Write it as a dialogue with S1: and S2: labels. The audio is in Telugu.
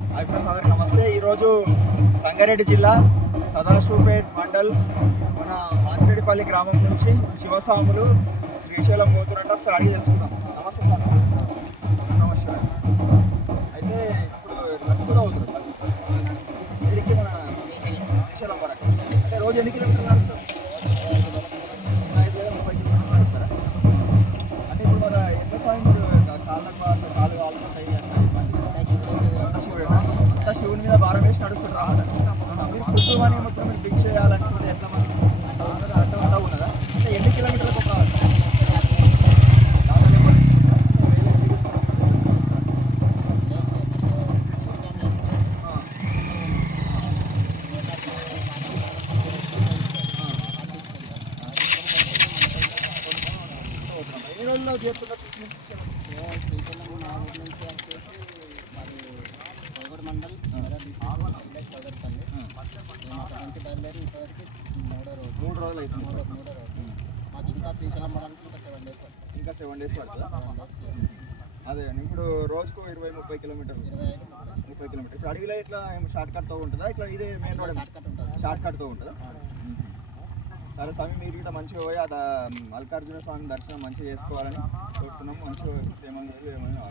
S1: హాయ్ ఫ్రెండ్స్ అందరికి నమస్తే. ఈరోజు సంగారెడ్డి జిల్లా సదాశివపేట్ మండల్ మన మాచిరెడ్డిపల్లి గ్రామం నుంచి శివస్వాములు శ్రీశైలం పోతున్నట్టు ఒకసారి అడిగి తెలుసుకుందాం. నమస్తే సార్. నమస్తే. అయితే ఇప్పుడు నడుచుకుంటూ అవుతుంది ఇక్కడికి మన శ్రీశైలం వరకు. అంటే రోజు ఎన్ని కిలోమీటర్లు మీద భారం వేసి నడుస్తుంటారు మీరు ఫుడ్ అని మొత్తం మీరు ఫిక్స్ చేయాలనుకుంటే ఎట్లా మరి ఆనర్ అట్ట ఉన్నదా అంటే ఎన్ని కిలోమీటర్లకు ఒక దాదాపు ఎప్పుడు
S2: మండల్ బయలుదేరి మూడో రోజు
S1: మూడు రోజులు అవుతుంది
S2: మూడో మూడో రోజు మాకు ఇంకా శ్రీశైలం పడడానికి ఇంకా సెవెన్ డేస్ పడుతుంది
S1: ఇంకా సెవెన్ డేస్ పడుతుందా అదే ఇప్పుడు రోజుకు ఇరవై ముప్పై కిలోమీటర్లు
S2: ముప్పై
S1: కిలోమీటర్ కిలోమీటర్లు ఇప్పుడు అడవిలో ఇట్లా షార్ట్ కట్తో ఉంటుందా ఇట్లా ఇదే మెయిన్ రోడ్
S2: షార్ట్ ఉంటుంది
S1: కట్తో ఉంటుందా సరే స్వామి మీరు ఇట్లా మంచిగా పోయి అది మల్లికార్జున స్వామి దర్శనం మంచిగా చేసుకోవాలని కోరుతున్నాము మంచిగా ఏమన్నా ఏమైనా